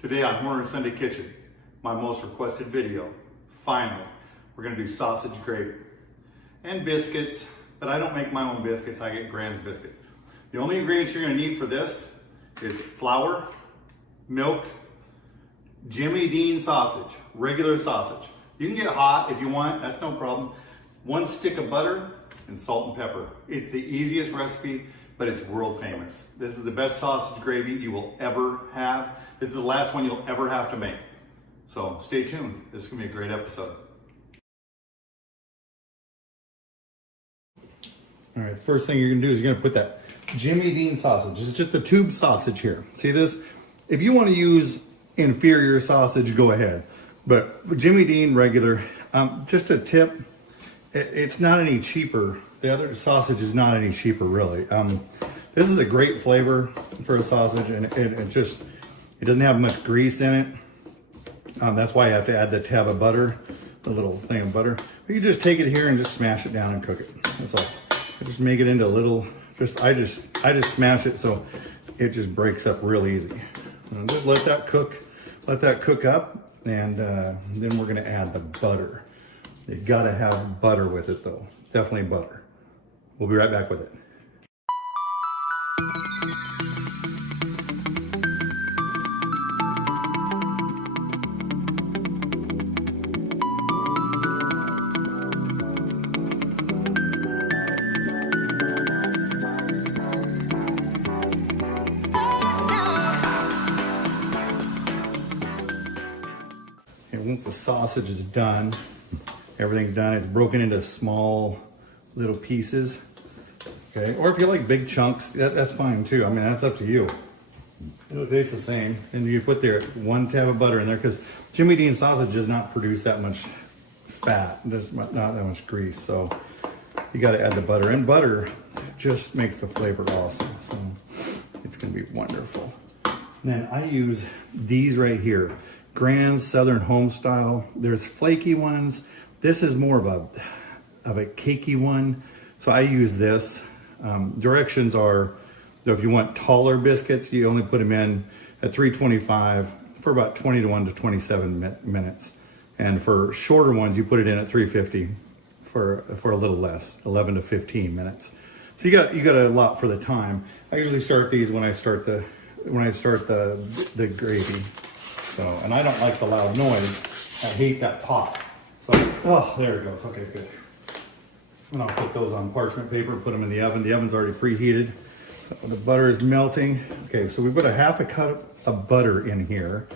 Today on Horner Sunday Kitchen, my most requested video, finally, we're gonna do sausage gravy and biscuits, but I don't make my own biscuits, I get Grand's biscuits. The only ingredients you're gonna need for this is flour, milk, Jimmy Dean sausage, regular sausage. You can get hot if you want, that's no problem. 1 stick of butter and salt and pepper. It's the easiest recipe, but it's world famous. This is the best sausage gravy you will ever have. This is the last one you'll ever have to make. So stay tuned. This is gonna be a great episode. All right, first thing you're gonna do is you're gonna put that Jimmy Dean sausage. It's just a tube sausage here. See this? If you wanna use inferior sausage, go ahead. But Jimmy Dean regular, just a tip, it's not any cheaper. The other sausage is not any cheaper really. This is a great flavor for a sausage, and it doesn't have much grease in it. That's why you have to add the tab of butter, the little thing of butter. You just take it here and just smash it down and cook it. That's all. I just make it into a little, I just smash it so it just breaks up real easy. And just let that cook up, and then we're gonna add the butter. You gotta have butter with it though, definitely butter. We'll be right back with it. And once the sausage is done, everything's done, it's broken into small little pieces. Okay, or if you like big chunks, that's fine too. I mean, that's up to you. It'll taste the same. And you put there 1 tab of butter in there, because Jimmy Dean sausage does not produce that much fat. There's not that much grease. So you got to add the butter. And butter just makes the flavor awesome. So it's going to be wonderful. And then I use these right here. Grand's Southern Home Style. There's flaky ones. This is more of a cakey one. So I use this. Directions are, if you want taller biscuits, you only put them in at 325 for about 21 to 27 minutes. And for shorter ones, you put it in at 350 for a little less, 11 to 15 minutes. So you got a lot for the time. I usually start these when I start the gravy. So, and I don't like the loud noise. I hate that pop. So, oh, there it goes. Okay, good. And I'll put those on parchment paper and put them in the oven. The oven's already preheated. The butter is melting. Okay, so we put a 1/2 cup of butter in here.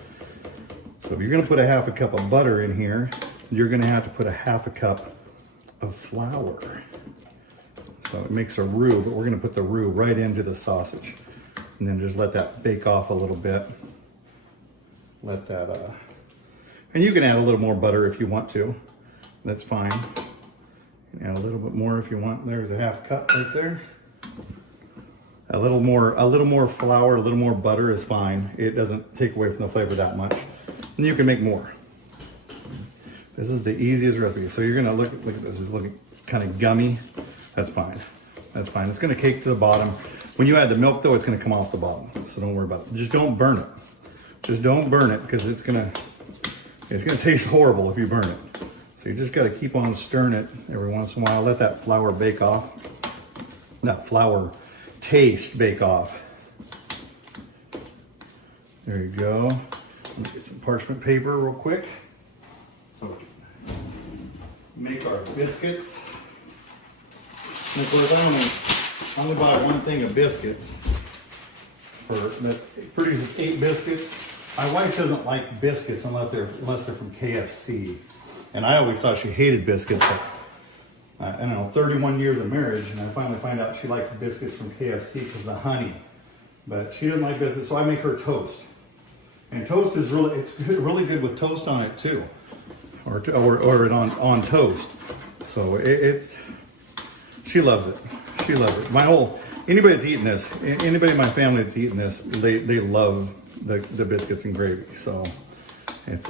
So if you're gonna put a 1/2 cup of butter in here, you're gonna have to put a 1/2 cup of flour. So it makes a roux, but we're gonna put the roux right into the sausage. And then just let that bake off a little bit. Let that, and you can add a little more butter if you want to. That's fine. You can add a little bit more if you want. There's a 1/2 cup right there. A little more flour, a little more butter is fine. It doesn't take away from the flavor that much. And you can make more. This is the easiest recipe. So you're gonna look at this. It's looking kind of gummy. That's fine. That's fine. It's gonna cake to the bottom. When you add the milk though, it's gonna come off the bottom. So don't worry about it. Just don't burn it. Just don't burn it, because it's gonna taste horrible if you burn it. So you just gotta keep on stirring it every once in a while. Let that flour bake off. That flour taste bake off. There you go. Let me get some parchment paper real quick. So we can make our biscuits. And of course, I only buy 1 thing of biscuits. It produces 8 biscuits. My wife doesn't like biscuits unless they're from KFC. And I always thought she hated biscuits, but I don't know, 31 years of marriage, and I finally find out she likes biscuits from KFC because of the honey. But she doesn't like biscuits, so I make her toast. And toast is really good with toast on it too. Or it on toast. So she loves it. She loves it. Anybody that's eating this, anybody in my family that's eating this, they love the biscuits and gravy. So it's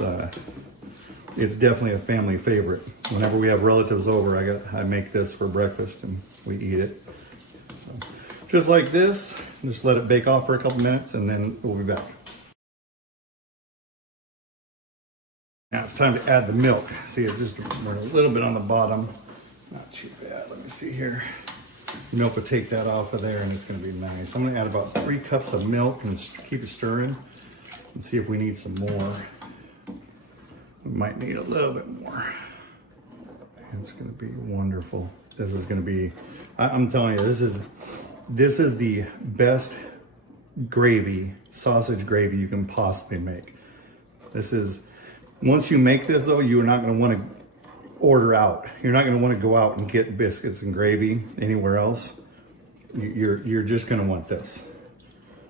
definitely a family favorite. Whenever we have relatives over, I make this for breakfast and we eat it. So, just like this, just let it bake off for a couple minutes and then we'll be back. Now it's time to add the milk. See, it's just we're a little bit on the bottom. Not too bad. Let me see here. The milk will take that off of there and it's gonna be nice. I'm gonna add about 3 cups of milk and keep it stirring and see if we need some more. We might need a little bit more. It's gonna be wonderful. This is gonna be, I'm telling you, this is the best gravy, sausage gravy you can possibly make. This is, once you make this though, you are not gonna wanna order out. You're not gonna wanna go out and get biscuits and gravy anywhere else. You're just gonna want this.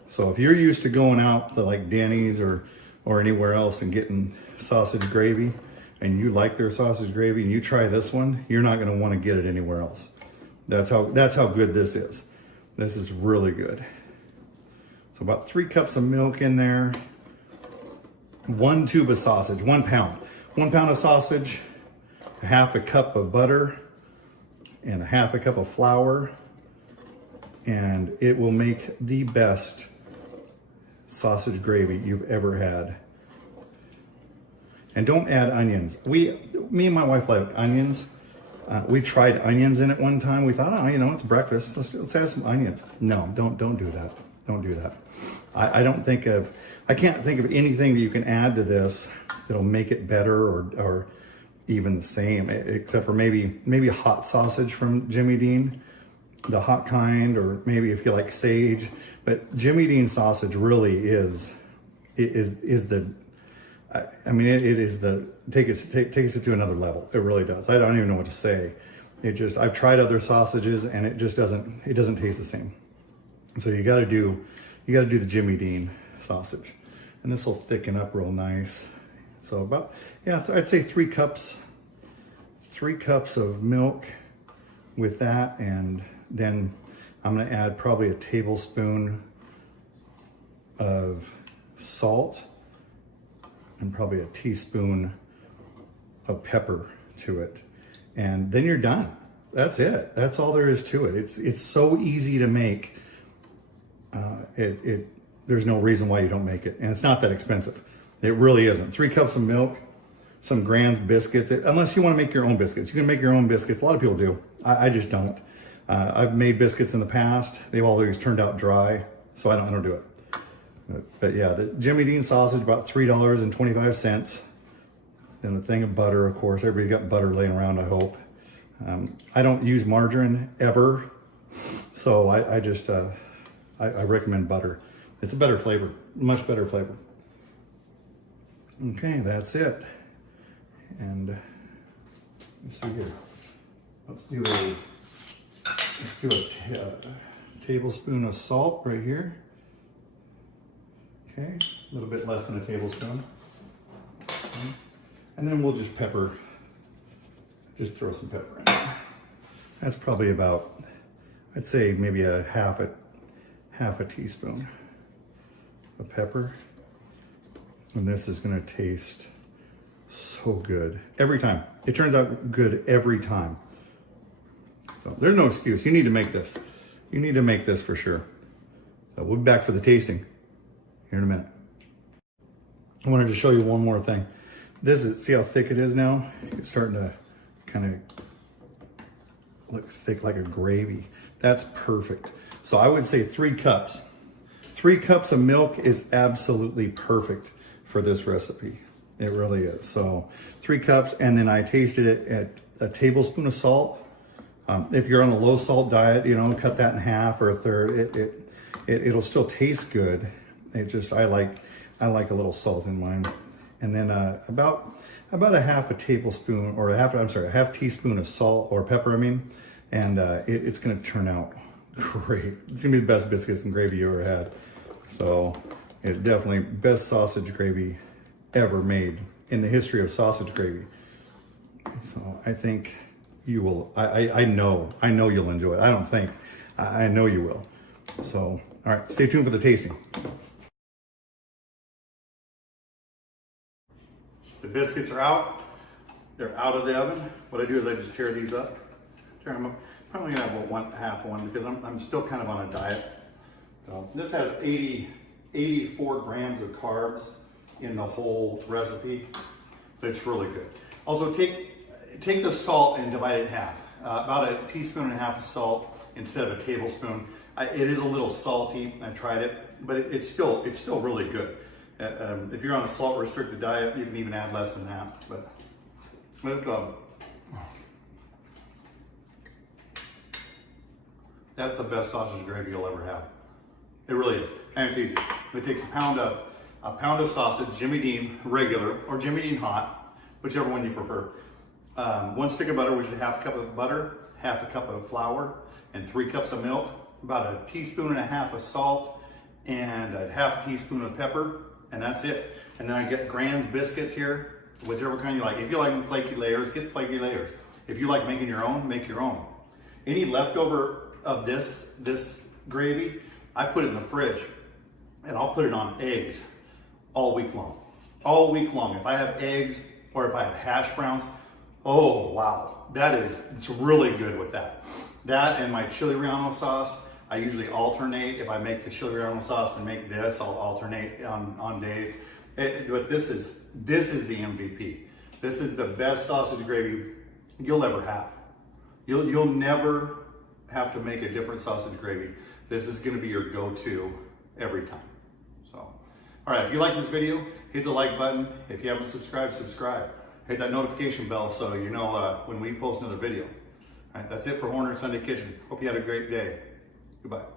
So if you're used to going out to like Denny's or anywhere else and getting sausage gravy, and you like their sausage gravy and you try this one, you're not gonna wanna get it anywhere else. That's how good this is. This is really good. So about 3 cups of milk in there, 1 tube of sausage, 1 pound. 1 pound of sausage, a half a cup of butter, and a half a cup of flour, and it will make the best sausage gravy you've ever had. And don't add onions. Me and my wife like onions. We tried onions in it one time. We thought, oh, you know, it's breakfast. Let's add some onions. No, don't do that. Don't do that. I can't think of anything that you can add to this that'll make it better or even the same, except for maybe hot sausage from Jimmy Dean, the hot kind, or maybe if you like sage. But Jimmy Dean sausage really is the, I mean, it is the, takes it to another level. It really does. I don't even know what to say. I've tried other sausages and it just doesn't taste the same. So you gotta do the Jimmy Dean sausage. And this will thicken up real nice. So about, yeah, I'd say 3 cups of milk with that. And then I'm gonna add probably a tablespoon of salt and probably a teaspoon of pepper to it. And then you're done. That's it. That's all there is to it. It's so easy to make. There's no reason why you don't make it. And it's not that expensive. It really isn't. 3 cups of milk, some Grand's biscuits, unless you want to make your own biscuits. You can make your own biscuits. A lot of people do. I just don't. I've made biscuits in the past. They've always turned out dry, so I don't do it. But yeah, the Jimmy Dean sausage, about $3.25. Then a thing of butter, of course. Everybody's got butter laying around, I hope. I don't use margarine ever, so I recommend butter. It's a better flavor, much better flavor. Okay, that's it. And let's see here. Let's do a tablespoon of salt right here. Okay, a little bit less than a tablespoon. Okay. And then we'll just throw some pepper in there. That's probably about, I'd say maybe a half a teaspoon of pepper. And this is gonna taste so good every time. It turns out good every time. So there's no excuse. You need to make this. You need to make this for sure. So we'll be back for the tasting here in a minute. I wanted to show you one more thing. See how thick it is now? It's starting to kind of look thick like a gravy. That's perfect. So I would say 3 cups. 3 cups of milk is absolutely perfect for this recipe. It really is. So 3 cups, and then I tasted it at a tablespoon of salt. If you're on a low salt diet, you know, cut that in half or a third. It'll still taste good. I like a little salt in mine. And then about a half a tablespoon, or a half teaspoon of salt or pepper, and it's gonna turn out great. It's gonna be the best biscuits and gravy you ever had. So it's definitely best sausage gravy ever made in the history of sausage gravy. So I think you will, I know you'll enjoy it. I don't think, I know you will. So, all right, stay tuned for the tasting. The biscuits are out. They're out of the oven. What I do is I just tear these up. Tear them up. Probably gonna have half one because I'm still kind of on a diet. So this has 84 grams of carbs in the whole recipe. It's really good. Also, take the salt and divide it in half. About a teaspoon and a half of salt instead of a tablespoon. It is a little salty. I tried it, but it's still really good. If you're on a salt restricted diet, you can even add less than that. But that's the best sausage gravy you'll ever have. It really is, and it's easy. It takes a pound of sausage, Jimmy Dean regular or Jimmy Dean hot, whichever one you prefer. 1 stick of butter, which is half a cup of butter, half a cup of flour, and 3 cups of milk. About a teaspoon and a half of salt, and a half a teaspoon of pepper, and that's it. And then I get Grand's biscuits here, whichever kind you like. If you like flaky layers, get flaky layers. If you like making your own, make your own. Any leftover of this gravy, I put it in the fridge, and I'll put it on eggs all week long. All week long. If I have eggs or if I have hash browns, oh wow, it's really good with that. That and my chili relleno sauce, I usually alternate. If I make the chili relleno sauce and make this, I'll alternate on days. But this is the MVP. This is the best sausage gravy you'll ever have. You'll never have to make a different sausage gravy. This is gonna be your go-to every time. So, all right, if you like this video, hit the like button. If you haven't subscribed, subscribe. Hit that notification bell so you know when we post another video. All right, that's it for Horner Sunday Kitchen. Hope you had a great day. Goodbye.